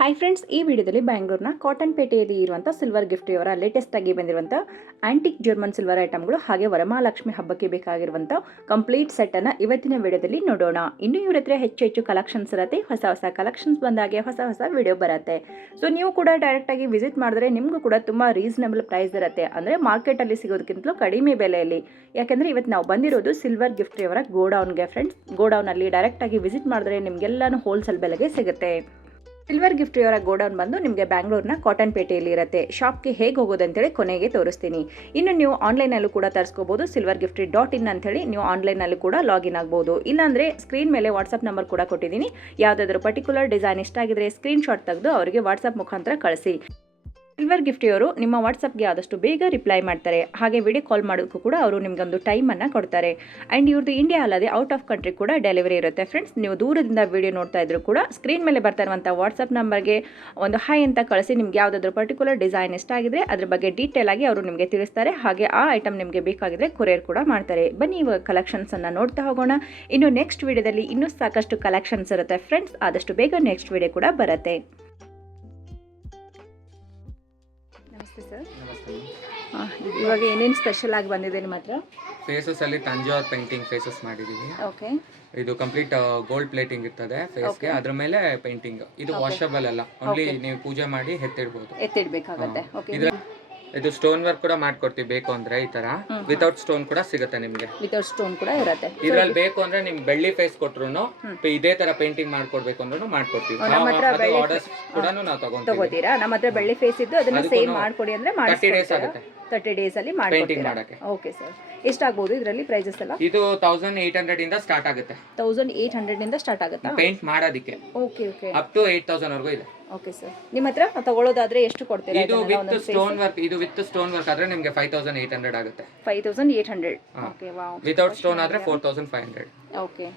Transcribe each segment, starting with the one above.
Hi friends, ಈ ವಿಡಿಯೋದಲ್ಲಿ ಬ್ಯಾಂಗ್ಳೂರ್ನ cotton ಪೇಟೆಯಲ್ಲಿ ಇರುವಂಥ ಸಿಲ್ವರ್ ಗಿಫ್ಟ್ರಿ ಅವರ ಲೇಟೆಸ್ಟ್ ಆಗಿ ಬಂದಿರುವಂಥ ಆಂಟಿಕ್ ಜರ್ಮನ್ ಸಿಲ್ವರ್ ಐಟಮ್ಗಳು ಹಾಗೆ ವರಮಹಾಲಕ್ಷ್ಮಿ ಹಬ್ಬಕ್ಕೆ ಬೇಕಾಗಿರುವಂಥ ಕಂಪ್ಲೀಟ್ ಸೆಟ್ಟನ್ನು ಇವತ್ತಿನ ವಿಡಿಯೋದಲ್ಲಿ ನೋಡೋಣ. ಇನ್ನು ಇವ್ರ ಹತ್ರ ಹೆಚ್ಚು ಕಲೆಕ್ಷನ್ಸ್ ಇರುತ್ತೆ. ಹೊಸ ಕಲೆಕ್ಷನ್ಸ್ ಬಂದಾಗೆ ಹೊಸ ವಿಡಿಯೋ ಬರುತ್ತೆ. ಸೊ ನೀವು ಕೂಡ ಡೈರೆಕ್ಟಾಗಿ ವಿಸಿಟ್ ಮಾಡಿದ್ರೆ ನಿಮಗೂ ಕೂಡ ತುಂಬ ರೀಸನಬಲ್ ಪ್ರೈಸ್ ಇರುತ್ತೆ. ಅಂದರೆ ಮಾರ್ಕೆಟಲ್ಲಿ ಸಿಗೋದಕ್ಕಿಂತಲೂ ಕಡಿಮೆ ಬೆಲೆಯಲ್ಲಿ. ಯಾಕೆಂದರೆ ಇವತ್ತು ನಾವು ಬಂದಿರೋದು ಸಿಲ್ವರ್ ಗಿಫ್ಟ್ರಿ ಅವರ ಗೋಡೌನ್ಗೆ ಫ್ರೆಂಡ್ಸ್. ಗೋಡೌನಲ್ಲಿ ಡೈರೆಕ್ಟಾಗಿ ವಿಸಿಟ್ ಮಾಡಿದ್ರೆ ನಿಮಗೆಲ್ಲನೂ ಹೋಲ್ಸೇಲ್ ಬೆಲೆಗೆ ಸಿಗುತ್ತೆ. ಸಿಲ್ವರ್ ಗಿಫ್ಟ್ರಿ ಅವರ ಗೋಡೌನ್ ಬಂದು ನಿಮಗೆ ಬ್ಯಾಂಗ್ಳೂರ್ನ ಕಾಟನ್ ಪೇಟೆಯಲ್ಲಿ ಇರುತ್ತೆ. ಶಾಪ್ಗೆ ಹೇಗೆ ಹೋಗೋದಂತೇಳಿ ಕೊನೆಗೆ ತೋರಿಸ್ತೀನಿ. ಇನ್ನು ನೀವು ಆನ್ಲೈನಲ್ಲೂ ಕೂಡ ತರಿಸ್ಕೋಬೋದು. silvergiftry.in ಅಂತೇಳಿ ನೀವು ಆನ್ಲೈನಲ್ಲಿ ಕೂಡ ಲಾಗಿನ್ ಆಗ್ಬೋದು. ಇಲ್ಲಾಂದರೆ ಸ್ಕ್ರೀನ್ ಮೇಲೆ ವಾಟ್ಸಪ್ ನಂಬರ್ ಕೂಡ ಕೊಟ್ಟಿದ್ದೀನಿ. ಯಾವುದಾದ್ರೂ ಪರ್ಟಿಕ್ಯುಲರ್ ಡಿಸೈನ್ ಇಷ್ಟ ಆಗಿದ್ರೆ ಸ್ಕ್ರೀನ್ಶಾಟ್ ತೆಗೆದು ಅವರಿಗೆ ವಾಟ್ಸಪ್ ಮುಖಾಂತರ ಕಳಿಸಿ. ಸಿಲ್ವರ್ ಗಿಫ್ಟ್ರಿ ಅವರು ನಿಮ್ಮ ವಾಟ್ಸಪ್ಗೆ ಆದಷ್ಟು ಬೇಗ ರಿಪ್ಲೈ ಮಾಡ್ತಾರೆ. ಹಾಗೆ ವಿಡಿಯೋ ಕಾಲ್ ಮಾಡೋಕ್ಕೂ ಕೂಡ ಅವರು ನಿಮಗೊಂದು ಟೈಮನ್ನು ಕೊಡ್ತಾರೆ. ಆ್ಯಂಡ್ ಇವ್ರದ್ದು ಇಂಡಿಯಾ ಅಲ್ಲದೆ ಔಟ್ ಆಫ್ ಕಂಟ್ರಿ ಕೂಡ ಡೆಲಿವರಿ ಇರುತ್ತೆ. ಫ್ರೆಂಡ್ಸ್, ನೀವು ದೂರದಿಂದ ವಿಡಿಯೋ ನೋಡ್ತಾ ಇದ್ರು ಕೂಡ ಸ್ಕ್ರೀನ್ ಮೇಲೆ ಬರ್ತಾ ಇರುವಂಥ ವಾಟ್ಸಪ್ ನಂಬರ್ಗೆ ಒಂದು ಹಾಯ್ ಅಂತ ಕಳಿಸಿ. ನಿಮ್ಗೆ ಯಾವುದಾದ್ರೂ ಪರ್ಟಿಕ್ಯುಲರ್ ಡಿಸೈನ್ ಇಷ್ಟ ಆಗಿದ್ರೆ ಅದ್ರ ಬಗ್ಗೆ ಡೀಟೇಲ್ ಆಗಿ ಅವರು ನಿಮಗೆ ತಿಳಿಸ್ತಾರೆ. ಹಾಗೆ ಆ ಐಟಮ್ ನಿಮಗೆ ಬೇಕಾಗಿದ್ರೆ ಕೊರಿಯರ್ ಕೂಡ ಮಾಡ್ತಾರೆ. ಬನ್ನಿ ಇವಾಗ ಕಲೆಕ್ಷನ್ಸನ್ನು ನೋಡ್ತಾ ಹೋಗೋಣ. ಇನ್ನು ನೆಕ್ಸ್ಟ್ ವಿಡಿಯೋದಲ್ಲಿ ಇನ್ನೂ ಸಾಕಷ್ಟು ಕಲೆಕ್ಷನ್ಸ್ ಇರುತ್ತೆ ಫ್ರೆಂಡ್ಸ್. ಆದಷ್ಟು ಬೇಗ ನೆಕ್ಸ್ಟ್ ವಿಡಿಯೋ ಕೂಡ ಬರುತ್ತೆ. ನಮಸ್ತೆ ಸರ್. ಇವಾಗ ಏನೇನು ಸ್ಪೆಷಲ್ ಆಗಿ ಬಂದಿದೆ ನಿಮ್ಮ ಹತ್ರ? ಫೇಸಸ್ ಅಲ್ಲಿ ತಂಜಾವೂರ್ ಪೇಂಟಿಂಗ್ ಫೇಸಸ್ ಮಾಡಿದೀವಿ. ಓಕೆ, ಇದು ಕಂಪ್ಲೀಟ್ ಗೋಲ್ಡ್ ಪ್ಲೇಟಿಂಗ್ ಇರ್ತದೆ ಫೇಸ್ಗೆ. ಅದ್ರ ಮೇಲೆ ಪೇಂಟಿಂಗ್. ಇದು ವಾಷಬಲ್ ಅಲ್ಲ, ಓನ್ಲಿ ನೀವು ಪೂಜೆ ಮಾಡಿ ಎತ್ತಿಡ್ಬೇಕಾಗತ್ತೆ. ಓಕೆ, ಇದು ಸ್ಟೋನ್ ವರ್ಕ್ ಕೂಡ ಮಾಡ್ಕೊಡ್ತೀವಿ ಬೇಕು ಅಂದ್ರೆ. ಈ ತರ ವಿತೌಟ್ ಸ್ಟೋನ್ ಕೂಡ ಸಿಗುತ್ತೆ ನಿಮ್ಗೆ. ವಿತೌಟ್ ಸ್ಟೋನ್ ಕೂಡ ಇರುತ್ತೆ. ಇದ್ರಲ್ಲಿ ಬೇಕು ಅಂದ್ರೆ ನಿಮ್ ಬೆಳ್ಳಿ ಫೇಸ್ ಕೊಟ್ರು ಇದೇ ತರ ಪೇಂಟಿಂಗ್ ಮಾಡ್ಕೊಡ್ಬೇಕು ಅಂದ್ರೂ ಮಾಡ್ಕೊಡ್ತೀವಿ. ಆರ್ಡರ್ಸ್ ಕೂಡ ನಾವು ತಗೋತೀರಾ? ನಮ್ಮ ಹತ್ರ ಬೆಳ್ಳಿ ಫೇಸ್ ಇದ್ದು ಅದನ್ನ ಸೇವ್ ಮಾಡ್ಕೊಡಿ ಅಂದ್ರೆ 30 ಡೇಸ್ ಆಗುತ್ತೆ. 30 ಡೇಸ್ ಅಲ್ಲಿ ಪೇಂಟಿಂಗ್ ಮಾಡಕ್ಕೆ. ಓಕೆ ಸರ್, ಎಷ್ಟಾಗಬಹುದು ಇದರಲ್ಲಿ ಪ್ರೈಸಸ್ ಎಲ್ಲ? ಇದು 1800 ಇಂದ ಸ್ಟಾರ್ಟ್ ಆಗುತ್ತೆ. 1800 ಇಂದ ಸ್ಟಾರ್ಟ್ ಆಗುತ್ತಾ ಪೇಂಟ್ ಮಾಡೋದಕ್ಕೆ? ಓಕೆ ಓಕೆ, ಅಪ್ ಟು 8000 ವರೆಗೂ ಇದೆ. ಓಕೆ ಸರ್, ನಿಮ್ಮ ಹತ್ರ ತಗೊಳ್ಳೋದಾದ್ರೆ ಎಷ್ಟು ಕೊಡ್ತೀರಾ? ಇದು ವಿತ್ ಸ್ಟೋನ್ ವರ್ಕ್. ಇದು ವಿತ್ ಸ್ಟೋನ್ ವರ್ಕ್ ಆದ್ರೆ ನಿಮಗೆ 5800 ಆಗುತ್ತೆ. 5800. Okay, wow. ವಿತೌಟ್ ಸ್ಟೋನ್ ಆದ್ರೆ 4500. ಓಕೆ,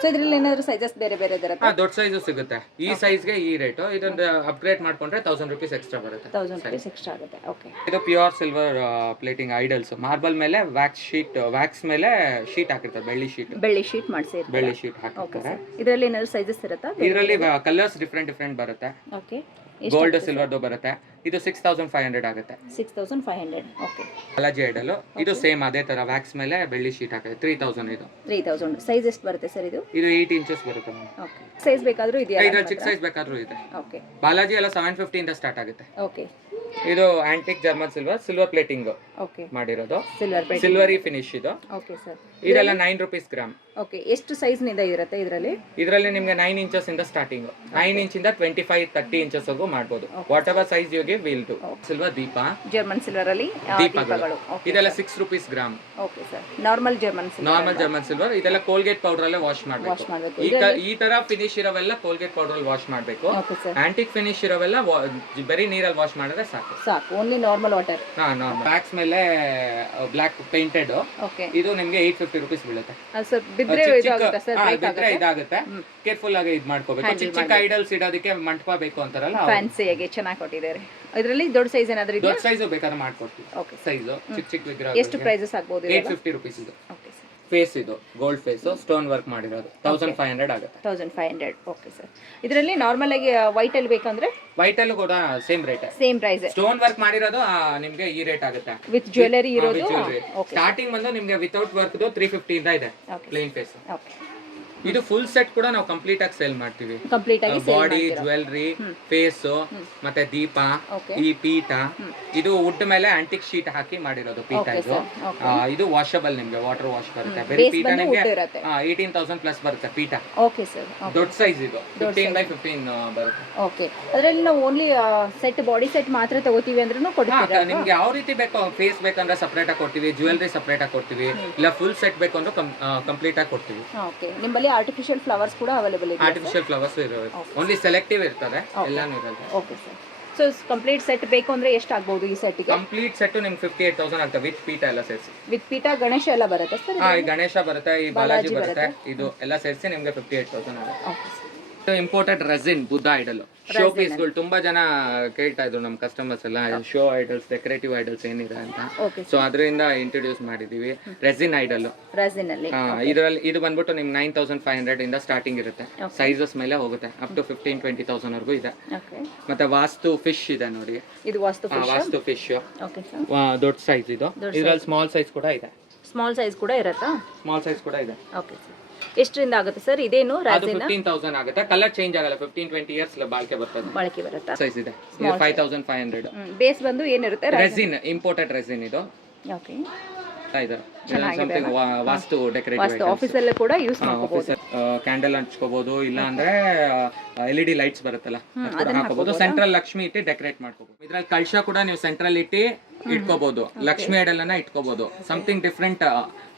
ಸೊ ಇದರಲ್ಲಿ ಏನಾದರೂ ಸೈಜಸ್ ಬೇರೆ ಇರುತ್ತೆ? ದೊಡ್ಡ ಸೈಜು ಸಿಗುತ್ತೆ. ಈ ಸೈಜ್ಗೆ ಈ ರೇಟ್. ಇದೊಂದು ಅಪ್ಗ್ರೇಡ್ ಮಾಡ್ಕೊಂಡ್ರೆ 1000 ರೂಪೀಸ್ ಎಕ್ಸ್ಟ್ರಾ ಬರುತ್ತೆ. 1000 ರೂಪೀಸ್ ಎಕ್ಸ್ಟ್ರಾ ಆಗುತ್ತೆ. ಓಕೆ, ಇದು pure silver plating idols. Marble ಮೇಲೆ ವ್ಯಾಕ್ಸ್ ಮೇಲೆ ಶೀಟ್ ಹಾಕಿರ್ತಾರೆ. ಬೆಳ್ಳಿ ಶೀಟ್ ಮಾಡಿಸಿ ಬೆಳ್ಳಿ ಶೀಟ್ ಹಾಕಿರ್ತಾರೆ. ಇದರಲ್ಲಿ ಏನಾದರೂ ಸೈಜಸ್ ಇರುತ್ತಾ? ಇದರಲ್ಲಿ ಕಲರ್ಸ್ ಡಿಫ್ರೆಂಟ್ ಬರುತ್ತೆ. ಓಕೆ, ಗೋಲ್ಡ್ ಸಿಲ್ವರ್ದು ಬರುತ್ತೆ. ಇದು 6500 ಆಗುತ್ತೆ. 6500. Okay, Balaji idol. ಇದು ಸೇಮ್ ಅದೇ ತರ ವ್ಯಾಕ್ಸ್ ಮೇಲೆ ಬೆಳ್ಳಿ ಶೀಟ್ ಹಾಕಿದೆ. 3000 ಇದು. 3000. ಸೈಜ್ ಎಷ್ಟು ಬರುತ್ತೆ ಸರ್ ಇದು? ಇದು 8 ಇಂಚಸ್ ಬರುತ್ತೆ. ಓಕೆ, ಸೈಜ್ ಬೇಕಾದ್ರೂ ಇದೆಯಾ? ಇದರಲ್ಲಿ ಚಿಕ್ಕ ಸೈಜ್ ಬೇಕಾದ್ರೂ ಇದೆ. ಓಕೆ, ಬಾಲಾಜಿ ಎಲ್ಲ 750 ಇಂದ ಸ್ಟಾರ್ಟ್ ಆಗುತ್ತೆ. ಓಕೆ, ಇದು antique German silver plating okay ಮಾಡಿರೋದು. ಸಿಲ್ವರಿ ಫಿನಿಶ್ ಇದು. ಓಕೆ ಸರ್, ಇದೆಲ್ಲ 9 ರೂಪೀಸ್ ಗ್ರಾಮ್. ಓಕೆ, ಎಷ್ಟು ಸೈಜ್ ನಿಂದ ಇರುತ್ತೆ ಇದರಲ್ಲಿ? ಇದರಲ್ಲಿ ನಿಮಗೆ 9 ಇಂಚಸ್ ಇಂದ ಸ್ಟಾರ್ಟಿಂಗ್. 9 ಇಂಚಿಂದ 25-30 ಇಂಚಸ್ ವರೆಗೂ ಮಾಡಬಹುದು. Whatever size you give will do. Silver ದೀಪ, ಜರ್ಮನ್ ಸಿಲ್ವರ್ ಅಲ್ಲಿ ದೀಪಗಳು. ಇದೆಲ್ಲ 6 rupees gram. Okay sir, normal German silver. ಇದೆಲ್ಲ ಕೋಲ್ಗೇಟ್ ಪೌಡರ್ ಅಲ್ಲೇ ವಾಶ್ ಮಾಡಬೇಕು. ಈ ತರ ಫಿನಿಶ್ ಇರೋವೆಲ್ಲ ಕೋಲ್ಗೇಟ್ ಪೌಡರ್ ಅಲ್ಲಿ ವಾಶ್ ಮಾಡಬೇಕು. ಆಂಟಿಕ್ ಫಿನಿಶ್ ಇರೋವೆಲ್ಲ ಬರೀ ನೀರಲ್ಲಿ ವಾಶ್ ಮಾಡಿದ್ರೆ ಸಾಕು. Only normal water. Normal. Backs ಮೇಲೆ ಬ್ಲಾಕ್ ಪೇಂಟೆಡ್. ಇದು ನಿಮಗೆ 850 ರೂಪೀಸ್ ಬೀಳುತ್ತೆ. ಇದಾಗುತ್ತೆ. ಕೇರ್ಫುಲ್ ಆಗಿ ಇದ್ ಮಾಡ್ಕೋಬೇಕು. ಚಿಕ್ಕ ಐಡಲ್ಸ್ ಇಡೋದಕ್ಕೆ ಮಂಟಪ ಬೇಕು ಅಂತಾರಲ್ಲ, ಫ್ಯಾನ್ಸಿಯಾಗಿ ಚೆನ್ನಾಗಿ ಕೊಟ್ಟಿದ್ದಾರೆ. ಇದರಲ್ಲಿ ದೊಡ್ಡ ಸೈಜ್ ಏನಾದರೂ ಇದೆ? ದೊಡ್ಡ ಸೈಜ್ ಬೇಕಾದ್ರೆ ಮಾಡ್ಕೊಡ್ತೀವಿ. ಓಕೆ, ಸೈಜ್ ಚಿಕ್ಕ ವಿಗ್ರಹ. ಎಷ್ಟು ಪ್ರೈಸಸ್ ಆಗ್ಬೋದು? 850 ರೂಪೀಸ್ ಇದು. ಓಕೆ ಸರ್, ಫೇಸ್ ಇದು ಗೋಲ್ಡ್ ಫೇಸ್ ಸ್ಟೋನ್ ವರ್ಕ್ ಮಾಡಿರೋದು 1500 ಆಗುತ್ತೆ. 1500. ಓಕೆ ಸರ್, ಇದರಲ್ಲಿ ನಾರ್ಮಲ್ ಆಗಿ ವೈಟ್ ಅಲ್ಲಿ ಬೇಕಂದ್ರೆ ವೈಟ್ ಅಲ್ಲೂ ಕೂಡ ಸೇಮ್ ಪ್ರೈಸ್. ಸ್ಟೋನ್ ವರ್ಕ್ ಮಾಡಿರೋದು ನಿಮ್ಗೆ ಈ ರೇಟ್ ಆಗುತ್ತೆ. ವಿತ್ ಜ್ಯುವೆಲರಿ ಇರೋದು ಸ್ಟಾರ್ಟಿಂಗ್ ಬಂದು ನಿಮ್ಗೆ ವಿತೌಟ್ ವರ್ಕ್ 350 ಇಂದ ಇದೆ ಪ್ಲೇನ್ ಫೇಸ್. ಓಕೆ, ಇದು ಫುಲ್ ಸೆಟ್ ಕೂಡ ನಾವು ಕಂಪ್ಲೀಟ್ ಆಗಿ ಸೇಲ್ ಮಾಡ್ತೀವಿ. ಬಾಡಿ, ಜ್ಯುವೆಲ್ರಿ, ಫೇಸ್, ಮತ್ತೆ ದೀಪ, ಈ ಪೀಠ. ಇದು ವುಡ್ ಮೇಲೆ ಆಂಟಿಕ್ ಶೀಟ್ ಹಾಕಿ ಮಾಡಿರೋದು ಪೀಠ. ಇದು ವಾಷಬಲ್, ನಿಮ್ಗೆ ವಾಟರ್ ವಾಶ್ ಬರುತ್ತೆ. ಬರೀ ಪೀಠ ನಿಮ್ಗೆ 18,000 ಪ್ಲಸ್ ಬರುತ್ತೆ ಪೀಠ. ಓಕೆ ಸರ್, ದೊಡ್ಡ ಸೈಜ್ ಇದು 15x15 ಬರುತ್ತೆ. ಓಕೆ, ಅದರಲ್ಲಿ ನಾವು ಓನ್ಲಿ ಸೆಟ್ ಬಾಡಿ ಸೆಟ್ ಮಾತ್ರ ತಗೋತೀವಿ ಅಂದ್ರೂ ಕೊಡ್ತೀರಾ? ನಿಮ್ಗೆ ಯಾವ ರೀತಿ ಬೇಕು, ಫೇಸ್ ಬೇಕಂದ್ರೆ ಸಪರೇಟ್ ಆಗಿ ಕೊಡ್ತೀವಿ, ಜ್ಯುವೆಲ್ರಿ ಸಪರೇಟ್ ಆಗಿ ಕೊಡ್ತೀವಿ, ಇಲ್ಲ ಫುಲ್ ಸೆಟ್ ಬೇಕು ಅಂದ್ರೆ ಕಂಪ್ಲೀಟ್ ಆಗಿ ಕೊಡ್ತೀವಿ. ಓಕೆ, ನಿಮ್ಮಲ್ಲಿ ಆರ್ಟಿಫಿಷಿಯಲ್ ಫ್ಲವರ್ಸ್ ಕೂಡ ಅವೈಲೇಬಲ್ ಇದೆ? ಆರ್ಟಿಫಿಷಿಯಲ್ ಫ್ಲವರ್ಸ್ ಇರೋದು, ಓನ್ಲಿ ಸೆಲೆಕ್ಟಿವ್ ಇರ್ತದೆ, ಎಲ್ಲಾನು ಇರೋದು. Okay sir, so complete set ಬೇಕು ಅಂದ್ರೆ ಎಷ್ಟು ಆಗ್ಬಹುದು ಈ ಸೆಟ್ ಗೆ? ಕಂಪ್ಲೀಟ್ ಸೆಟ್ ನಿಮ್ಗೆ 58,000 ಆಗುತ್ತೆ ವಿತ್ ಪೀಠ ಎಲ್ಲ ಸೇರಿಸಿ. ವಿತ್ ಪೀಠ ಗಣೇಶ ಎಲ್ಲ ಬರುತ್ತೆ ಸರ್? ಈ ಗಣೇಶ ಬರುತ್ತೆ, ಈ ಬಾಲಾಜಿ ಬರುತ್ತೆ, ಇದು ಎಲ್ಲ ಸೇರಿಸಿ ನಿಮ್ಗೆ 58,000 ಆಗುತ್ತೆ. Imported resin Buddha idol. Show ಪೀಸ್ಗಳು ತುಂಬಾ ಜನ ಕೇಳ್ತಾ ಇದ್ರು ನಮ್ಮ ಕಸ್ಟಮರ್ಸ್ ಎಲ್ಲ ಶೋ ಐಡಲ್ಸ್ ಡೆಕೋರೇಟಿವ್ ಐಡಲ್ಸ್ ಏನಿದೆ ಅಂತ. ಸೊ ಅದರಿಂದ ಇಂಟ್ರೊಡ್ಯೂಸ್ ಮಾಡಿದೀವಿ. ರೆಸಿನ್ ಐಡಲ್ ಇದರಲ್ಲಿ ಇದು ಬಂದ್ಬಿಟ್ಟು ನಿಮ್ಗೆ 9500 ಇಂದ ಸ್ಟಾರ್ಟಿಂಗ್ ಇರುತ್ತೆ. ಸೈಜಸ್ ಮೇಲೆ ಹೋಗುತ್ತೆ ಅಪ್ ಟು 15-20,000 ವರೆಗೂ ಇದೆ. ಮತ್ತೆ ವಾಸ್ತು ಫಿಶ್ ಇದೆ ನೋಡಿ, ಇದು ವಾಸ್ತು ಫಿಶ್ ದೊಡ್ಡ ಸೈಜ್ ಇದು. ಇದರಲ್ಲಿ ಸ್ಮಾಲ್ ಸೈಜ್ ಕೂಡ ಇದೆ. ಸ್ಮಾಲ್ ಸೈಜ್ ಕೂಡ ಇರುತ್ತಾ? ಸ್ಮಾಲ್ ಸೈಜ್ ಕೂಡ ಇದೆ. Okay sir. ಎಷ್ಟರಿಂದ ಆಗುತ್ತೆ ಸರ್ ಇದೇನು? ಅದು 15,000 ಆಗುತ್ತೆ. ಕಲರ್ ಚೇಂಜ್ ಆಗಲ್ಲ. 15-20 ಇಯರ್ಸ್ ಬಾಳಿಕೆ ಬರುತ್ತೆ. ಸೈಜ್ ಇದೆ. ಇದು 5500. ಬೇಸ್ ಬಂದು ಏನಿರುತ್ತೆ? ರೆಸಿನ್, ಇಂಪೋರ್ಟೆಡ್ ರೆಸಿನ್ ಇದು. ಓಕೆ. ಸಮಥಿಂಗ್ ವಾಸ್ತು ಡೆಕೋರೇಟಿವ್ ಆಫೀಸ್ ಅಲ್ಲಿ ಕೂಡ ಯೂಸ್ ಮಾಡಬಹುದು. ಕ್ಯಾಂಡಲ್ ಹಂಚ್ಕೋಬಹುದು, ಇಲ್ಲ ಅಂದ್ರೆ LED ಲೈಟ್ಸ್ ಬರುತ್ತಲ್ಲ ಅದು ಹಾಕೋಬಹುದು. ಸೆಂಟ್ರಲ್ ಲಕ್ಷ್ಮಿ ಇಟ್ಟು ಡೆಕೋರೇಟ್ ಮಾಡ್ಕೋಬಹುದು. ಇದ್ರಲ್ಲಿ ಕಳಶ ಕೂಡ ನೀವು ಸೆಂಟ್ರಲ್ ಇಟ್ಟು ಇಟ್ಕೋಬಹುದು. ಲಕ್ಷ್ಮಿ ಐಡಲ್ ಅನ್ನ ಇಟ್ಕೋಬಹುದು. ಸಮಥಿಂಗ್ ಡಿಫ್ರೆಂಟ್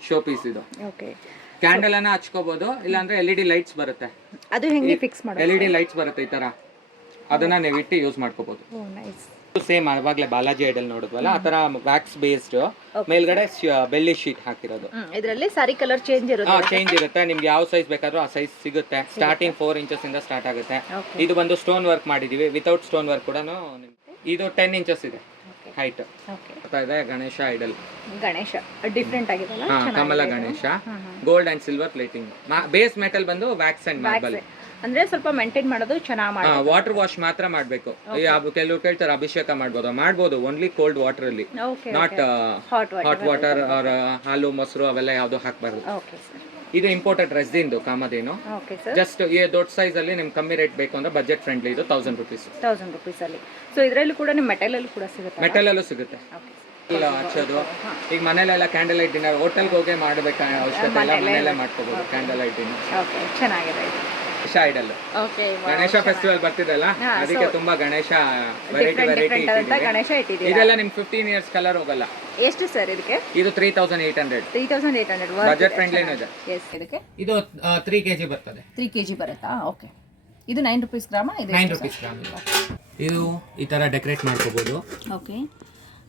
ಶೋ ಪೀಸ್ ಇದು. ಓಕೆ. ಕ್ಯಾಂಡಲ್ ಅನ್ನ ಹಚ್ಕೋಬಹುದು, ಇಲ್ಲ ಅಂದ್ರೆ LED ಲೈಟ್ಸ್ ಬರುತ್ತೆ. ಅದು ಹೆಂಗೆ ಫಿಕ್ಸ್ ಮಾಡೋದು? LED ಲೈಟ್ಸ್ ಬರುತ್ತೆ ಈ ತರ, ಅದನ್ನ ನೀವು ಇಟ್ಟು ಯೂಸ್ ಮಾಡ್ಕೋಬಹುದು. ಸೇಮ್ ಅವಾಗಲೇ ಬಾಲಾಜಿ ಐಡಲ್ ನೋಡಿದ್ವಲ್ಲ ಆ ತರ ವ್ಯಾಕ್ಸ್ ಬೇಸ್ಡ್ ಮೇಲ್ಗಡೆ ಬೆಳ್ಳಿ ಶೀಟ್ ಹಾಕಿರೋದು. ಇದರಲ್ಲಿ ಸಾರಿ ಕಲರ್ ಚೇಂಜ್ ಇರುತ್ತೆ. ನಿಮ್ಗೆ ಯಾವ ಸೈಜ್ ಬೇಕಾದ್ರೂ ಆ ಸೈಜ್ ಸಿಗುತ್ತೆ. ಸ್ಟಾರ್ಟಿಂಗ್ 4 ಇಂಚಸ್ ಇಂದ ಸ್ಟಾರ್ಟ್ ಆಗುತ್ತೆ. ಇದು ಬಂದು ಸ್ಟೋನ್ ವರ್ಕ್ ಮಾಡಿದೀವಿ. ವಿತೌಟ್ ಸ್ಟೋನ್ ವರ್ಕ್ ಕೂಡ ಇದು 10 ಇಂಚಸ್ ಇದೆ ಹೈಟ್. ಇದೆ ಗಣೇಶ ಐಡಲ್. ಗಣೇಶ ಡಿಫ್ರೆಂಟ್ ಆಗಿದೆ. ಕಮಲ Ganesha gold and silver plating. Base metal ಬಂದು ವ್ಯಾಕ್ಸ್ ಅಂಡ್ ಮಾರ್ಬಲ್. ಅಂದ್ರೆ ಸ್ವಲ್ಪ ಮೇಂಟೈನ್ ಮಾಡೋದು ಚೆನ್ನಾಗಿ ಮಾಡಬೇಕು. ವಾಟರ್ ವಾಶ್ ಮಾತ್ರ ಮಾಡಬೇಕು. ಕೆಲವರು ಕೇಳ್ತಾರೆ ಅಭಿಷೇಕ ಮಾಡ್ಬೋದು ಓನ್ಲಿ ಕೋಲ್ಡ್ ವಾಟರ್ ಅಲ್ಲಿ, ನಾಟ್ ಹಾಟ್ ವಾಟರ್ ಆರ್ ಹಾಲು ಮೊಸರು ಅವೆಲ್ಲ ಯಾವ್ದು ಹಾಕಬಾರ್ದು. ಇದು ಇಂಪೋರ್ಟೆಡ್ ರೆಸಿನ್ ಕಾಮಧೇನು. ಜಸ್ಟ್ ದೊಡ್ಡ ಸೈಜ್ ಅಲ್ಲಿ ನಿಮ್ಗೆ ಕಮ್ಮಿ ರೇಟ್ ಬೇಕು ಅಂದ್ರೆ ಬಜೆಟ್ ಫ್ರೆಂಡ್ಲಿ ಇದು 1000 rupees ಅಲ್ಲಿ. ಸೊ ಇದರಲ್ಲಿ ಕೂಡ ನಿಮ್ ಮೆಟಲ್ ಅಲ್ಲಿ ಕೂಡ ಸಿಗುತ್ತೆ. ಮೆಟಲ್ ಅಲ್ಲೂ ಸಿಗುತ್ತೆ. ಹಚ್ಚೋದು ಈಗ ಮನೇಲೆಲ್ಲ ಕ್ಯಾಂಡಲ್ ಲೈಟ್ ಡಿನ್ನರ್ ಹೋಟೆಲ್ಗೆ ಹೋಗಿ ಮಾಡಬೇಕು ಅವಶ್ಯಕತೆ ಇಲ್ಲ, ಮನೆಯಲ್ಲೇ ಮಾಡ್ಕೋಬಹುದು ಕ್ಯಾಂಡಲ್ ಲೈಟ್ ಡಿನ್ನರ್. ಚೆನ್ನಾಗಿದೆ. ಐಡಲ್ ಗಣೇಶ ಫೆಸ್ಟಿವಲ್ ಬರ್ತಿದೆಲ್ಲ ಅದಕ್ಕೆ ತುಂಬಾ ಗಣೇಶ ವೆರೈಟಿ ಇದೆಲ್ಲ ನಿಮ್ಗೆ 15 years ಕಲರ್ ಹೋಗಲ್ಲ. ಎಷ್ಟು ಸರ್ ಇದಕ್ಕೆ? ಇದು 3800 ಬಜೆಟ್ ಫ್ರೆಂಡ್ಲಿ ಇದೆ. ಇದು 3 kg ಬರ್ತದೆ. 3 kg ಬರುತ್ತಾ? ಓಕೆ. ಇದು 9 rupees ಗ್ರಾಮ. ಇದು 9 rupees ಗ್ರಾಮ್. ಇದು ಈ ತರ ಡೆಕೋರೇಟ್ ಮಾಡ್ಕೋಬಹುದು. ಓಕೆ.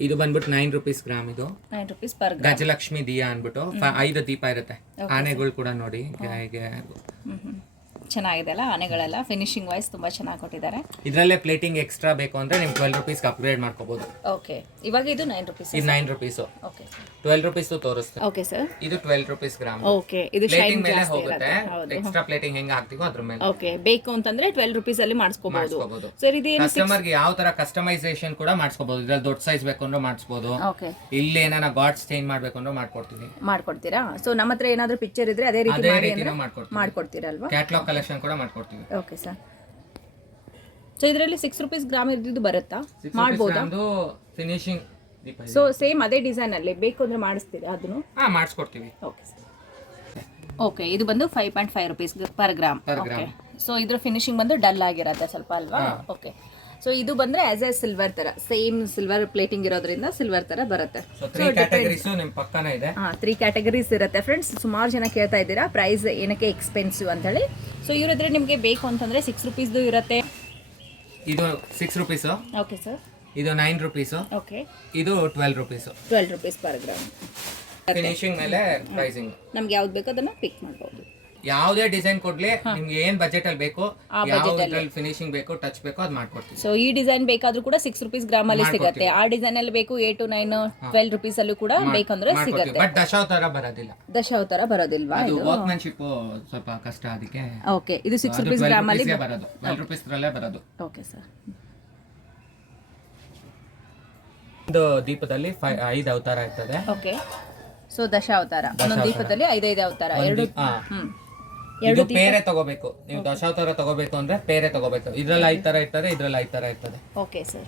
ಇದು ಬಂದ್ಬಿಟ್ಟು 9 rupees ಗ್ರಾಮ್. ಇದು 9 rupees per gram. Gajalakshmi diya ಅನ್ಬಿಟ್ಟು 5 ದೀಪ ಇರುತ್ತೆ. ಆನೆಗಳು ಕೂಡ ನೋಡಿ ಹೇಗೆ ಚೆನ್ನಾಗಿದೆ ಅಲ್ಲ ಆನೆಗಳೆಲ್ಲ. ಫಿನಿಶಿಂಗ್ ವೈಸ್ ತುಂಬಾ ಚೆನ್ನಾಗಿ ಕೊಟ್ಟಿದ್ದಾರೆ. ಇದರಲ್ಲೇ ಪ್ಲೇಟಿಂಗ್ ಎಕ್ಸ್ಟ್ರಾ ಬೇಕು ಅಂದ್ರೆ ನೀವು 12 rupees ಅಪ್ಗ್ರೇಡ್ ಮಾಡ್ಕೋಬಹುದು. ಓಕೆ. ಇವಾಗ ಇದು 9 rupees. ಇದು 9 rupees. ಓಕೆ. 12 rupees ತೋರಿಸ್ತೀನಿ. Okay sir. ಇದು 12 rupees ಗ್ರಾಮ್. ಓಕೆ. ಇದು ಪ್ಲೇಟಿಂಗ್ ಮೇಲೆ ಹೋಗುತ್ತೆ. ಎಕ್ಸ್ಟ್ರಾ ಪ್ಲೇಟಿಂಗ್ ಹೆಂಗೆ ಹಾಕ್ತೀವೋ ಅದ್ರ ಮೇಲೆ. ಓಕೆ. ಬೇಕು ಅಂತಂದ್ರೆ 12 rupees ಅಲ್ಲಿ ಮಾಡಿಸ್ಕೋಬಹುದು. ಸರ್ ಇದು ಕಸ್ಟಮರ್ ಗೆ ಯಾವ ತರ ಕಸ್ಟಮೈಸೇಷನ್ ಕೂಡ ಮಾಡಿಸ್ಕೋಬಹುದು. ಇದ್ರಲ್ಲಿ ದೊಡ್ಡ ಸೈಜ್ ಬೇಕು ಅಂದ್ರೆ ಮಾಡಿಸ್ಬೋದು. ಓಕೆ. ಇಲ್ಲಿ ಏನಾನ ಗಾಡ್ಸ್ ಚೇಂಜ್ ಮಾಡ್ಬೇಕು ಅಂದ್ರೆ ಮಾಡ್ಕೊಡ್ತೀರಾ? ಸೊ ನಮ್ಮ ಹತ್ರ ಏನಾದ್ರೂ ಪಿಕ್ಚರ್ ಇದ್ರೆ ಅದೇ ರೀತಿ ಮಾಡ್ಕೊಡ್ತೀರಲ್ವಾ? ಕ್ಯಾಟಲಾಗ್ ಕಲೆಕ್ಷನ್ ಕೂಡ ಮಾಡ್ಕೊಡ್ತೀವಿ. Okay sir. ಸೊ ಇದರಲ್ಲಿ 6 rupees ಗ್ರಾಮ್ ಇದ್ದು ಬರುತ್ತಾ? ಮಾಡಬಹುದಾ? ಫಿನಿಶಿಂಗ್ ಸೊ ಸೇಮ್ ಅದೇ ಡಿಸೈನ್ ಅಲ್ಲಿ ಬೇಕು ಅಂದ್ರೆ ಮಾಡಿಸ್ತೀರಾ ಅದನ್ನು? ಮಾಡಿಸ್ಕೊಡ್ತೀವಿ. Okay sir. ಓಕೆ. ಇದು ಬಂದು 5.5 rupees per gram. Okay. So ಇದ್ರ ಫಿನಿಶಿಂಗ್ ಬಂದು ಡಲ್ ಆಗಿರುತ್ತೆ ಸ್ವಲ್ಪ ಅಲ್ವಾ? ಓಕೆ. ಸೊ ಇದು ಬಂದ್ರೆ ಆಸ್ ಎ ಸಿಲ್ವರ್ ತರ, ಸೇಮ್ ಸಿಲ್ವರ್ ಪ್ಲೇಟಿಂಗ್ ಇರೋದ್ರಿಂದ ಸಿಲ್ವರ್ ತರ ಬರುತ್ತೆ. 3 ಕ್ಯಾಟಗರೀಸ್ ನಿಮ್ಮ ಪಕ್ಕನೇ ಇದೆ. 3 ಕ್ಯಾಟಗರೀಸ್ ಇರುತ್ತೆ ಫ್ರೆಂಡ್ಸ್. ಸುಮಾರು ಜನ ಕೇಳ್ತಾ ಇದ್ದೀರಾ ಪ್ರೈಸ್ ಏನಕ್ಕೆ ಎಕ್ಸ್ಪೆನ್ಸಿವ್ ಅಂತ ಹೇಳಿ. ಸೊ ಇವ್ರದ್ರೆ ನಿಮಗೆ ಬೇಕು ಅಂತಂದ್ರೆ 6 rupees ಇರುತ್ತೆ. ಇದು 6 rupees. Okay sir. ಇದು 9 rupees. ಓಕೆ. ಇದು 12 rupees. 12 rupees per gram. Finishing ಮೇಲೆ ಪ್ರೈಸಿಂಗ್ ನಮ್ಗೆ ಯಾವ್ದು ಬೇಕೋ ಅದನ್ನ ಪಿಕ್ ಮಾಡಬಹುದು. ಯಾವುದೇ ಡಿಸೈನ್ ಕೊಡ್ಲಿ ನಿಮ್ಗೆ ಏನ್ ಬಜೆಟ್ ಅಲ್ಲಿ ಬೇಕು, ಯಾವ ಫಿನಿಶಿಂಗ್ ಬೇಕು, ಟಚ್ ಬೇಕು ಅದು ಮಾಡ್ಕೊಡ್ತೀವಿ. ಸೊ ಈ ಡಿಸೈನ್ ಬೇಕಾದ್ರೂ ಕೂಡ 6 rupees ಗ್ರಾಮ್ ಅಲ್ಲಿ ಸಿಗುತ್ತೆ. ಆ ಡಿಸೈನ್ ಅಲ್ಲಿ ಬೇಕು 8 to 9 12 rupees ಅಲ್ಲೂ ಕೂಡ ಬೇಕಂದ್ರೆ ಸಿಗುತ್ತೆ. ಬಟ್ ದಶಾವತಾರ ಬರೋದಿಲ್ಲ. ದಶಾವತಾರ ಬರೋದಿಲ್ವಾ? ಇದು ವರ್ಕ್ಮನ್ಶಿಪ್ ಸ್ವಲ್ಪ ಕಷ್ಟ ಅದಕ್ಕೆ. ಓಕೆ. ಇದು 6 rupees ಗ್ರಾಮ್ ಅಲ್ಲಿ ಬರೋದು. 12 rupees ರಲ್ಲೇ ಬರೋದು. Okay sir. ಒಂದು ದೀಪದಲ್ಲಿ 5 ಅವತಾರ ಇರ್ತದೆ. ಓಕೆ. ಸೊ ದಶಾವತಾರ ಒಂದು ದೀಪದಲ್ಲಿ 5 ಅವತಾರ. ಎರಡು ಪೇರೆ ತಗೋಬೇಕು ನೀವು. ದಶಾವತಾರ ತಗೋಬೇಕು ಅಂದ್ರೆ ಪೇರೆ ತಗೋಬೇಕು. ಇದ್ರಲ್ಲಿ 5 ತರ ಇರ್ತದೆ, ಇದ್ರಲ್ಲಿ 5 ತರ ಇರ್ತದೆ. Okay sir.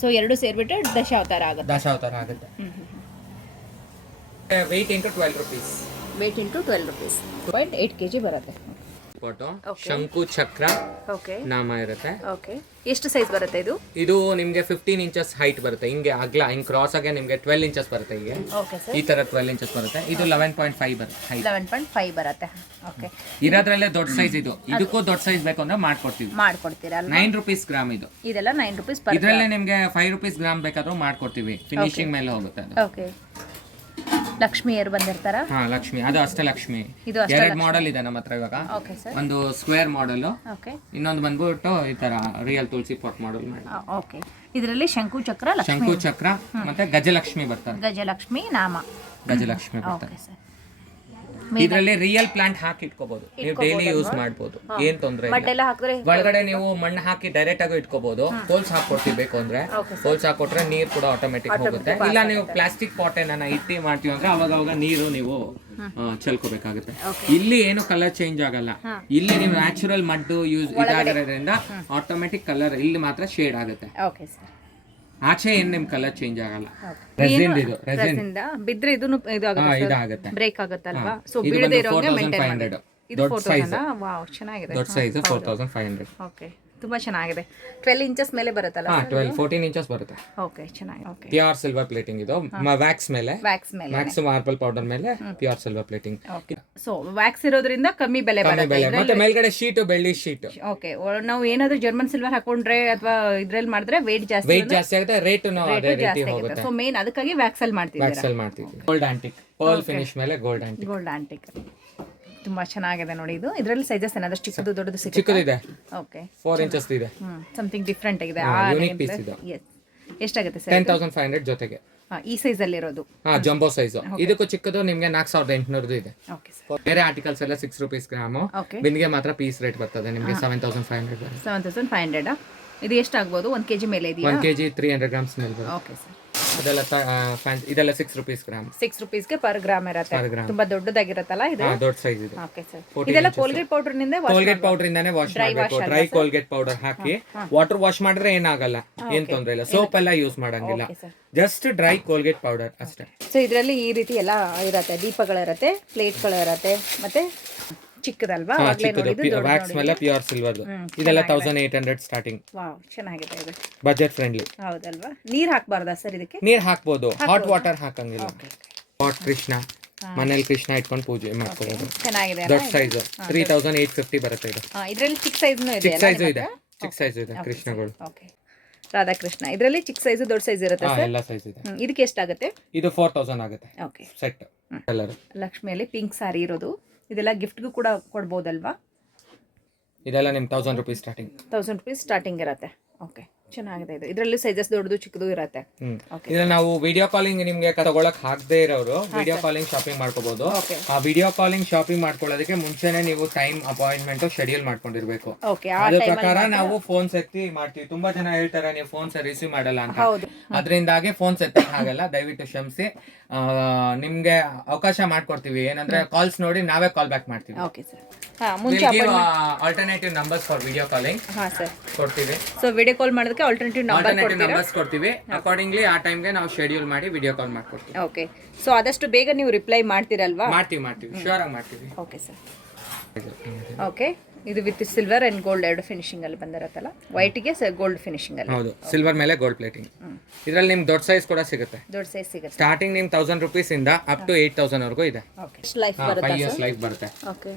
ಸೊ ಎರಡು ಸೇರ್ಬಿಟ್ರೆ ದಶಾವತಾರ ಆಗುತ್ತೆ. weight into 12 rupees. weight into 12 rupees. 0.8 kg ಬರುತ್ತೆ. ಫೋಟೋ ಶಂಕು ಚಕ್ರ ನಾಮ ಇರುತ್ತೆ. ಓಕೆ. ಎಷ್ಟು ಸೈಜ್ ಬರುತ್ತೆ ಇದು? ಇದು ನಿಮ್ಗೆ 15 inches ಹೈಟ್ ಬರುತ್ತೆ. ಹಿಂಗೆ ಅಗಲ ಹಿಂಗ್ ಕ್ರಾಸ್ ಆಗಿ ನಿಮ್ಗೆ 12 inches ಬರುತ್ತೆ. ಹೀಗೆ ಈ ತರ 12 inches ಬರುತ್ತೆ. ಇದು 11.5 ಬರುತ್ತೆ. 11.5 ಬರುತ್ತೆ. ಓಕೆ. ಇರೋದ್ರಲ್ಲೇ ದೊಡ್ಡ ಸೈಜ್ ಇದು. ಇದಕ್ಕೂ ದೊಡ್ಡ ಸೈಜ್ ಬೇಕು ಅಂದ್ರೆ ಮಾಡ್ಕೊಡ್ತೀರಾ? 9 rupees ಗ್ರಾಮ್ ಇದು. ಇದೆಲ್ಲ 9 rupees ಪರ್. ಇದರಲ್ಲೇ ನಿಮ್ಗೆ 5 rupees ಗ್ರಾಮ್ ಬೇಕಾದ್ರೂ ಮಾಡ್ಕೊಡ್ತೀವಿ. ಫಿನಿಶಿಂಗ್ ಮೇಲೆ ಹೋಗುತ್ತೆ ಅದು. ಓಕೆ. ಲಕ್ಷ್ಮಿಯರು ಬಂದಿರ್ತಾರ. ಹಾ ಲಕ್ಷ್ಮಿ, ಅದು ಅಷ್ಟಲಕ್ಷ್ಮಿ. ಇದು ಎರಡು ಮಾಡೆಲ್ ಇದೆ ನಮ್ಮ ಹತ್ರ ಇವಾಗ. Okay sir. ಒಂದು ಸ್ಕ್ವೇರ್ ಮಾಡೆಲ್, ಓಕೆ, ಇನ್ನೊಂದು ಬಂದ್ಬಿಟ್ಟು ಈ ತರ ರಿಯಲ್ ತುಳಸಿ ಪಾಟ್ ಮಾಡೆಲ್ ಮಾಡಿ. ಓಕೆ, ಇದರಲ್ಲಿ ಶಂಕು ಚಕ್ರ, ಶಂಕು ಚಕ್ರ ಮತ್ತೆ ಗಜಲಕ್ಷ್ಮಿ ಬರ್ತಾರೆ. ಗಜಲಕ್ಷ್ಮಿ ನಾಮ ಗಜಲಕ್ಷ್ಮಿ ಬರ್ತಾರೆ. Okay sir. ಇದರಲ್ಲಿ ರಿಯಲ್ ಪ್ಲಾಂಟ್ ಹಾಕಿ ಇಟ್ಕೋಬಹುದು, ನೀವು ಡೈಲಿ ಯೂಸ್ ಮಾಡಬಹುದು, ಏನ್ ತೊಂದ್ರೆ ಇಲ್ಲ. ಮಟ್ಟೆಲ್ಲ ಹಾಕಿದ್ರೆ ಒಳಗಡೆ ನೀವು ಮಣ್ಣು ಹಾಕಿ ಡೈರೆಕ್ಟ್ ಆಗಿ ಇಟ್ಕೋಬಹುದು. ಹೋಲ್ಸ್ ಹಾಕೊಡ್ತೀವಿ ಬೇಕು ಅಂದ್ರೆ, ಹೋಲ್ಸ್ ಹಾಕೊಟ್ರೆ ನೀರ್ ಕೂಡ ಆಟೋಮೆಟಿಕ್ ಹೋಗುತ್ತೆ. ಇಲ್ಲ ನೀವು ಪ್ಲಾಸ್ಟಿಕ್ ಪಾಟ್ ಏನ ಇಟ್ಟಿ ಮಾಡ್ತೀವಿ ಅಂದ್ರೆ ಅವಾಗ ನೀರು ನೀವು ಚೆಲ್ಕೋಬೇಕಾಗುತ್ತೆ. ಇಲ್ಲಿ ಏನು ಕಲರ್ ಚೇಂಜ್ ಆಗಲ್ಲ. ಇಲ್ಲಿ ನೀವು ನ್ಯಾಚುರಲ್ ಮಡ್ಡು ಯೂಸ್ ಇದಾಗಿರೋದ್ರಿಂದ ಆಟೋಮೆಟಿಕ್ ಕಲರ್ ಇಲ್ಲಿ ಮಾತ್ರ ಶೇಡ್ ಆಗುತ್ತೆ. Okay sir. ಆಚೆ ಏನ್ ನಿಮ್ ಕಲರ್ ಚೇಂಜ್ ಆಗಲ್ಲ. ರೆಸಿನ್ ಇದು, ರೆಸಿನ್ ಬಿದ್ರೆ ಇದು ಇದಾಗುತ್ತೆ, ಬ್ರೇಕ್ ಆಗುತ್ತಲ್ವಾ? ಸೊ ಬೀಳದೆ ಇರೋಂಗೆ ಮೇಂಟೈನ್ ಮಾಡಿ. ಇದು ದೊಡ್ಡ ಸೈಜ್, ವಾವ್ ಚೆನ್ನಾಗಿದೆ. ದೊಡ್ಡ ಸೈಜ್ 4500. ಓಕೆ, ತುಂಬಾ ಚೆನ್ನಾಗಿದೆ. 12 ಇಂಚಸ್ ಮೇಲೆ ಬರುತ್ತಲ್ಲ? 14 ಇಂಚಸ್ ಬರುತ್ತೆ. ಓಕೆ, ಚೆನ್ನಾಗಿದೆ. ಓಕೆ, ಪ್ಯೂರ್ ಸಿಲ್ವರ್ ಪ್ಲೇಟಿಂಗ್ ಇದು. ವ್ಯಾಕ್ಸ್ ಮೇಲೆ, ವ್ಯಾಕ್ಸ್ ಮಾರ್ಬಲ್ ಪೌಡರ್ ಮೇಲೆ pure silver plating. Okay, so wax ಇರೋದ್ರಿಂದ ಕಮ್ಮಿ ಬೆಲೆ ಬರುತ್ತೆ. ಮತ್ತೆ ಮೇಲ್ಗಡೆ ಶೀಟ್ ಬೆಳ್ಳಿ ಶೀಟ್. ಓಕೆ, ನಾವು ಏನಾದ್ರೂ ಜರ್ಮನ್ ಸಿಲ್ವರ್ ಹಾಕೊಂಡ್ರೆ ಅಥವಾ ಇದ್ರಲ್ಲಿ ಮಾಡಿದ್ರೆ ವೇಟ್ ಜಾಸ್ತಿ ಆಗುತ್ತೆ, ರೇಟ್ ಅದೇ ರೀತಿ ಹೋಗುತ್ತೆ. ಸೊ ಮೇನ್ ಅದಕ್ಕಾಗಿ ವ್ಯಾಕ್ಸ್ ಅಲ್ಲಿ ಮಾಡ್ತೀವಿ. ಗೋಲ್ಡ್ ಆಂಟಿಕ್, ಪರ್ಲ್ ಫಿನಿಶ್ ಮೇಲೆ ಗೋಲ್ಡ್ ಆಂಟಿಕ್. ತುಂಬಾ ಚೆನ್ನಾಗಿದೆ ನೋಡಿ. ಇದು ಇದರಲ್ಲಿ ಸೈಜಸ್ ಏನಾದರೂ ಚಿಕ್ಕದು ದೊಡ್ಡದು ಚಿಕ್ಕದಿದೆ. ಓಕೆ, 4 ಇಂಚಸ್ ಇದೆ. ಸಮಥಿಂಗ್ ಡಿಫರೆಂಟ್ ಆಗಿದೆ. ಯೂನಿಕ್ ಪೀಸ್ ಇದು. ಎಷ್ಟಾಗುತ್ತೆ ಸರ್? 10500 ಜೊತೆಗೆ. ಈ ಸೈಜ್ ಅಲ್ಲಿ ಇರೋದು ಜಂಬೋ ಸೈಜ್. ಇದಕ್ಕೂ ಚಿಕ್ಕದು ನಿಮ್ಗೆ 4800 ಇದೆ. Okay sir. ಬೇರೆ ಆರ್ಟಿಕಲ್ಸ್ ಎಲ್ಲ 6 ರೂಪೀಸ್ ಗ್ರಾಮು. ಬಿನ್ಗೆ ಮಾತ್ರ ಪೀಸ್ ರೇಟ್ ಬರ್ತದೆ ನಿಮ್ಗೆ 7500. 7500. ಇದು ಎಷ್ಟಾಗ್ಬೋದು? 1 kg ಮೇಲೆ ಇದೆಯಾ? 1 kg 300 ಗ್ರಾಮ್ಸ್ ಮೇಲೆ ಬರುತ್ತೆ. Okay sir. ಇದೆಲ್ಲ 6 ರೂಪೀಸ್ ಗ್ರಾಮ್. 6 ರೂಪೀಸ್ಗೆ ಪರ್ ಗ್ರಾಮ್ ಇರುತ್ತೆ. ತುಂಬಾ ದೊಡ್ಡದಾಗಿರುತ್ತಲ್ಲ ಇದು? ದೊಡ್ಡ ಸೈಜ್ ಇದೆ. Okay sir. ಇದೆಲ್ಲ ಕೋಲ್ಗೇಟ್ ಪೌಡರ್ ನಿಂದ ವಾಶ್ ಮಾಡಬೇಕು. ಡ್ರೈ ಕೋಲ್ಗೇಟ್ ಪೌಡರ್ ಹಾಕಿ ವಾಟರ್ ವಾಶ್ ಮಾಡಿದ್ರೆ ಏನಾಗಲ್ಲ, ಏನ್ ತೊಂದ್ರೆ ಇಲ್ಲ. ಸೋಪ್ ಎಲ್ಲ ಯೂಸ್ ಮಾಡಂಗಿಲ್ಲ, ಜಸ್ಟ್ ಡ್ರೈ ಕೋಲ್ಗೇಟ್ ಪೌಡರ್ ಅಷ್ಟೇ. ಸೊ ಇದರಲ್ಲಿ ಈ ರೀತಿ ಎಲ್ಲ ಇರುತ್ತೆ, ದೀಪಗಳಿರುತ್ತೆ, ಪ್ಲೇಟ್ಗಳಿರುತ್ತೆ, ಮತ್ತೆ ಚಿಕ್ಕದಲ್ವಾ? ವ್ಯಾಕ್ಸ್ ಮೇಲೆ ಪ್ಯೂರ್ ಸಿಲ್ವರ್. ಇದೆಲ್ಲ 1800 ಸ್ಟಾರ್ಟಿಂಗ್. ವಾವ್, ಚೆನ್ನಾಗಿದೆ ಇದು. Budget friendly. ಹೌದಲ್ವಾ? ನೀರ್ ಹಾಕಬಾರ್ದಾ ಸರ್ ಇದಕ್ಕೆ? ನೀರ್ ಹಾಕ್ಬೋದು, ಹಾಟ್ ವಾಟರ್ ಹಾಕಂಗಿಲ್ಲ. ಹಾಟ್ ಕೃಷ್ಣ, ಮನೇಲಿ ಕೃಷ್ಣ ಇಟ್ಕೊಂಡು ಪೂಜೆ ಮಾಡ್ಕೋಬಹುದು. ಚೆನ್ನಾಗಿದೆ. ದೊಡ್ಡ ಸೈಜ್ 3850 ಬರುತ್ತೆ ಇದು. ಇದರಲ್ಲಿ ಚಿಕ್ಕ ಸೈಜ್ ಇದೆ. ಚಿಕ್ಕ ಸೈಜ್ ಇದೆ ಕೃಷ್ಣಗಳು. ಓಕೆ, ರಾಧಾಕೃಷ್ಣ. ಇದರಲ್ಲಿ ಚಿಕ್ಕ ಸೈಜ್, ದೊಡ್ಡ ಸೈಜ್ ಇರುತ್ತೆ ಸರ್? ಎಲ್ಲ ಸೈಜ್ ಇದೆ. ಇದಕ್ಕೆ ಎಷ್ಟಾಗುತ್ತೆ? ಇದು 4000 ಆಗುತ್ತೆ. Okay, set colour. ಲಕ್ಷ್ಮಿಯಲ್ಲಿ ಪಿಂಕ್ ಸಾರಿ ಇರೋದು. ಇದೆಲ್ಲ ಗಿಫ್ಟ್ಗೂ ಕೂಡ ಕೊಡ್ಬೋದಲ್ವಾ? ಇದೆಲ್ಲ ನಿಮ್ಗೆ 1000 ರೂಪೀಸ್ ಸ್ಟಾರ್ಟಿಂಗ್. 1000 ರೂಪೀಸ್ ಸ್ಟಾರ್ಟಿಂಗ್ ಇರುತ್ತೆ. ಓಕೆ, ಚೆನ್ನಾಗಿದೆ ಇದು. ಇದರಲ್ಲಿ ಸೈಜಸ್ ದೊಡ್ಡದು ಚಿಕ್ಕದು ಇರುತ್ತೆ. ಇದನ್ನ ನಾವು ವಿಡಿಯೋ ಕಾಲಿಂಗ್ ನಿಮ್ಗೆ ತಗೊಳಕ್ ಆಗದೆ ಇರೋರು ವಿಡಿಯೋ ಕಾಲಿಂಗ್ ಶಾಪಿಂಗ್ ಮಾಡ್ಕೋಬಹುದು. ಆ ವಿಡಿಯೋ ಕಾಲಿಂಗ್ ಶಾಪಿಂಗ್ ಮಾಡ್ಕೊಳ್ಳೋದಕ್ಕೆ ಮುಂಚೆನೆ ನೀವು ಟೈಮ್ ಅಪಾಯಿಂಟ್ಮೆಂಟ್ ಶೆಡ್ಯೂಲ್ ಮಾಡ್ಕೊಂಡಿರ್ಬೇಕು. ಅದ್ರ ಪ್ರಕಾರ ನಾವು ಫೋನ್ಸ್ ಎತ್ತಿ ಮಾಡ್ತೀವಿ. ತುಂಬಾ ಜನ ಹೇಳ್ತಾರೆ ನೀವು ಫೋನ್ಸ್ ರಿಸೀವ್ ಮಾಡಲ್ಲ ಅಂತ. ಅದರಿಂದಾಗಿ ಫೋನ್ಸ್ ಎತ್ತಕ್ ಆಗಲ್ಲ, ದಯವಿಟ್ಟು ಕ್ಷಮಿಸಿ. ನಿಮ್ಗೆ ಅವಕಾಶ ಮಾಡ್ಕೊಡ್ತೀವಿ. ಏನಂದ್ರೆ ಕಾಲ್ಸ್ ನೋಡಿ ನಾವೇ ಕಾಲ್ ಬ್ಯಾಕ್ ಮಾಡ್ತೀವಿ. Alternative numbers for video calling ಕೊಡ್ತೀವಿ. ಸೊ ವಿಡಿಯೋ ಕಾಲ್ ಮಾಡೋದಕ್ಕೆ ಆಲ್ಟರ್ನೇಟಿವ್ ನಂಬರ್ಸ್ ಕೊಡ್ತೀವಿ. ಅಕಾರ್ಡಿಂಗ್ಲಿ ಆ ಟೈಮ್ಗೆ ನಾವು ಶೆಡ್ಯೂಲ್ ಮಾಡಿ ವಿಡಿಯೋ ಕಾಲ್ ಮಾಡ್ಕೊಡ್ತೀವಿ. ಓಕೆ, ಸೊ ಆದಷ್ಟು ಬೇಗ ನೀವು ರಿಪ್ಲೈ ಮಾಡ್ತೀರಲ್ವಾ? ಮಾಡ್ತೀವಿ, ಶ್ಯೂರ್ ಆಗಿ ಮಾಡ್ತೀವಿ. Okay sir. ಓಕೆ, ಇದು ವಿತ್ ಸಿಲ್ವರ್ ಅಂಡ್ ಗೋಲ್ಡ್ ಎರಡು ಫಿನಿಶಿಂಗ್ ಅಲ್ಲಿ ಬಂದಿರತ್ತಲ್ಲ? ವೈಟ್ಗೆ ಗೋಲ್ಡ್ ಫಿನಿಶಿಂಗ್ ಅಲ್ಲಿ. ಹೌದು, ಸಿಲ್ವರ್ ಮೇಲೆ ಗೋಲ್ಡ್ ಪ್ಲೇಟಿಂಗ್. ಇದರಲ್ಲಿ ನಿಮ್ಗೆ ದೊಡ್ಡ ಸೈಜ್ ಕೂಡ ಸಿಗುತ್ತೆ. ದೊಡ್ಡ ಸೈಜ್ ಸಿಗುತ್ತೆ. ಸ್ಟಾರ್ಟಿಂಗ್ ನಿಮ್ಗೆ 1000 ರೂಪೀಸ್ ಇಂದ ಅಪ್ ಟು 8000 ವರೆಗೂ ಇದೆ. ಓಕೆ, ಲೈಫ್ ಬರುತ್ತೆ. 5 ಇಯರ್ಸ್ ಲೈಫ್ ಬರುತ್ತೆ. ಓಕೆ,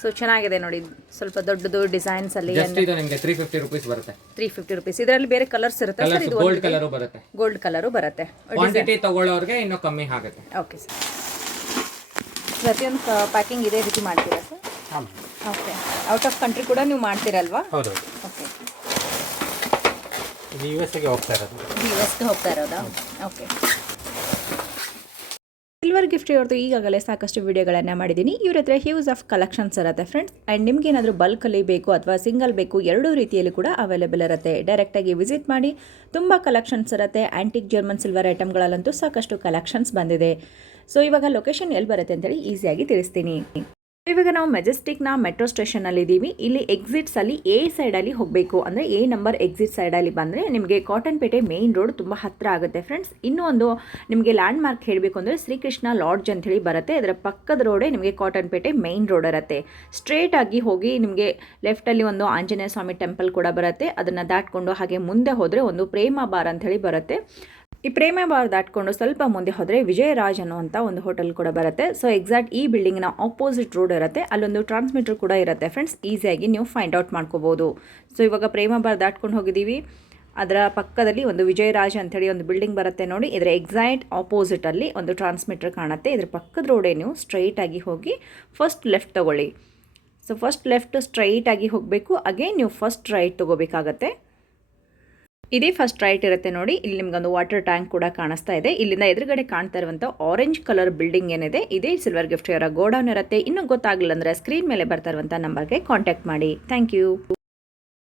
ಸೊ ಚೆನ್ನಾಗಿದೆ ನೋಡಿ. ಸ್ವಲ್ಪ ದೊಡ್ಡದು ಡಿಸೈನ್ಸ್ ಅಲ್ಲಿ. ಇದು ನಿಮಗೆ 350 ರೂಪೀಸ್ ಬರುತ್ತೆ. 350 ರೂಪೀಸ್. ಇದರಲ್ಲಿ ಬೇರೆ ಕಲರ್ಸ್ ಇರುತ್ತೆ ಸರ್? ಇದು ಗೋಲ್ಡ್ ಕಲರ್ ಬರುತ್ತೆ. ಗೋಲ್ಡ್ ಕಲರ್ ಬರುತ್ತೆ. ಕ್ವಾಂಟಿಟಿ ತಗೊಳ್ಳೋರಿಗೆ ಇನ್ನೂ ಕಮ್ಮಿ ಆಗುತ್ತೆ. Okay sir. ಪ್ರತಿಯೊಂದು ಪ್ಯಾಕಿಂಗ್ ಇದೇ ರೀತಿ ಮಾಡ್ತೀರಾ sir? Okay, out of country ಕೂಡ ನೀವು ಮಾಡ್ತೀರಲ್ವಾ? ಹೌದು. ಓಕೆ, ಇದು ಯುಎಸ್ಗೆ ಹೋಗ್ತಾ ಇರೋದು. ಯುಎಸ್ಗೆ ಹೋಗ್ತಾ ಇರೋದಾ? ಓಕೆ. ಸಿಲ್ವರ್ ಗಿಫ್ಟ್ ಅವ್ರದ್ದು ಈಗಾಗಲೇ ಸಾಕಷ್ಟು ವಿಡಿಯೋಗಳನ್ನು ಮಾಡಿದ್ದೀನಿ. ಇವ್ರ ಹತ್ರ ಹ್ಯೂಸ್ ಆಫ್ ಕಲೆಕ್ಷನ್ಸ್ ಇರುತ್ತೆ ಫ್ರೆಂಡ್ಸ್. ಆ್ಯಂಡ್ ನಿಮ್ಗೆ ಏನಾದರೂ ಬಲ್ಕಲ್ಲಿ ಬೇಕು ಅಥವಾ ಸಿಂಗಲ್ ಬೇಕು, ಎರಡೂ ರೀತಿಯಲ್ಲಿ ಕೂಡ ಅವೈಲೇಬಲ್ ಇರುತ್ತೆ. ಡೈರೆಕ್ಟಾಗಿ ವಿಸಿಟ್ ಮಾಡಿ. ತುಂಬ ಕಲೆಕ್ಷನ್ಸ್ ಇರುತ್ತೆ. ಆ್ಯಂಟಿಕ್ ಜರ್ಮನ್ ಸಿಲ್ವರ್ ಐಟಮ್ಗಳಲ್ಲಂತೂ ಸಾಕಷ್ಟು ಕಲೆಕ್ಷನ್ಸ್ ಬಂದಿದೆ. ಸೊ ಇವಾಗ ಲೊಕೇಶನ್ ಎಲ್ಲಿ ಬರುತ್ತೆ ಅಂತೇಳಿ ಈಸಿಯಾಗಿ ತಿಳಿಸ್ತೀನಿ. ಇವಾಗ ನಾವು ಮೆಜೆಸ್ಟಿಕ್ನ ಮೆಟ್ರೋ ಸ್ಟೇಷನಲ್ಲಿ ಇದ್ದೀವಿ. ಇಲ್ಲಿ ಎಕ್ಸಿಟ್ಸಲ್ಲಿ ಎ ಸೈಡಲ್ಲಿ ಹೋಗಬೇಕು. ಅಂದರೆ ಎ ನಂಬರ್ ಎಕ್ಸಿಟ್ ಸೈಡಲ್ಲಿ ಬಂದರೆ ನಿಮಗೆ ಕಾಟನ್ಪೇಟೆ ಮೇನ್ ರೋಡ್ ತುಂಬ ಹತ್ತಿರ ಆಗುತ್ತೆ ಫ್ರೆಂಡ್ಸ್. ಇನ್ನೂ ಒಂದು ನಿಮಗೆ ಲ್ಯಾಂಡ್ ಮಾರ್ಕ್ ಹೇಳಬೇಕು ಅಂದರೆ ಶ್ರೀಕೃಷ್ಣ ಲಾಡ್ಜ್ ಅಂಥೇಳಿ ಬರುತ್ತೆ. ಅದರ ಪಕ್ಕದ ರೋಡೇ ನಿಮಗೆ ಕಾಟನ್ಪೇಟೆ ಮೇನ್ ರೋಡ್ ಇರುತ್ತೆ. ಸ್ಟ್ರೇಟ್ ಆಗಿ ಹೋಗಿ ನಿಮಗೆ ಲೆಫ್ಟಲ್ಲಿ ಒಂದು ಆಂಜನೇಯ ಸ್ವಾಮಿ ಟೆಂಪಲ್ ಕೂಡ ಬರುತ್ತೆ. ಅದನ್ನು ದಾಟ್ಕೊಂಡು ಹಾಗೆ ಮುಂದೆ ಹೋದರೆ ಒಂದು ಪ್ರೇಮ ಬಾರ್ ಅಂಥೇಳಿ ಬರುತ್ತೆ. ಈ ಪ್ರೇಮ ಬಾರ್ ದಾಟ್ಕೊಂಡು ಸ್ವಲ್ಪ ಮುಂದೆ ಹೋದರೆ ವಿಜಯರಾಜ್ ಅನ್ನುವಂಥ ಒಂದು ಹೋಟೆಲ್ ಕೂಡ ಬರುತ್ತೆ. ಸೊ ಎಕ್ಸಾಕ್ಟ್ ಈ ಬಿಲ್ಡಿಂಗ್ನ ಆಪೋಸಿಟ್ ರೋಡ್ ಇರುತ್ತೆ. ಅಲ್ಲೊಂದು ಟ್ರಾನ್ಸ್ಮಿಟರ್ ಕೂಡ ಇರುತ್ತೆ ಫ್ರೆಂಡ್ಸ್. ಈಸಿಯಾಗಿ ನೀವು ಫೈಂಡ್ ಔಟ್ ಮಾಡ್ಕೋಬೋದು. ಸೊ ಇವಾಗ ಪ್ರೇಮ ಬಾರ್ ದಾಟ್ಕೊಂಡು ಹೋಗಿದ್ದೀವಿ. ಅದರ ಪಕ್ಕದಲ್ಲಿ ಒಂದು ವಿಜಯರಾಜ್ ಅಂಥೇಳಿ ಒಂದು ಬಿಲ್ಡಿಂಗ್ ಬರುತ್ತೆ ನೋಡಿ. ಇದರ ಎಕ್ಸಾಕ್ಟ್ ಆಪೋಸಿಟಲ್ಲಿ ಒಂದು ಟ್ರಾನ್ಸ್ಮಿಟರ್ ಕಾಣುತ್ತೆ. ಇದ್ರ ಪಕ್ಕದ ರೋಡೇ ನೀವು ಸ್ಟ್ರೈಟಾಗಿ ಹೋಗಿ ಫಸ್ಟ್ ಲೆಫ್ಟ್ ತೊಗೊಳ್ಳಿ. ಸೊ ಫಸ್ಟ್ ಲೆಫ್ಟ್ ಸ್ಟ್ರೈಟಾಗಿ ಹೋಗಬೇಕು. ಅಗೇನ್ ನೀವು ಫಸ್ಟ್ ರೈಟ್ ತೊಗೋಬೇಕಾಗತ್ತೆ. ಇದೇ ಫಸ್ಟ್ ರೈಟ್ ಇರುತ್ತೆ ನೋಡಿ. ಇಲ್ಲಿ ನಿಮ್ಗೊಂದು ವಾಟರ್ ಟ್ಯಾಂಕ್ ಕೂಡ ಕಾಣಿಸ್ತಾ ಇದೆ. ಇಲ್ಲಿಂದ ಎದುರುಗಡೆ ಕಾಣ್ತಾ ಇರುವಂಥ ಆರೆಂಜ್ ಕಲರ್ ಬಿಲ್ಡಿಂಗ್ ಏನಿದೆ ಇದೇ ಸಿಲ್ವರ್ ಗಿಫ್ಟ್ ಅವರ ಗೋಡೌನ್ ಇರುತ್ತೆ. ಇನ್ನೂ ಗೊತ್ತಾಗಲಿಲ್ಲ ಅಂದರೆ ಸ್ಕ್ರೀನ್ ಮೇಲೆ ಬರ್ತಾ ಇರುವಂಥ ನಂಬರ್ಗೆ ಕಾಂಟ್ಯಾಕ್ಟ್ ಮಾಡಿ. Thank you.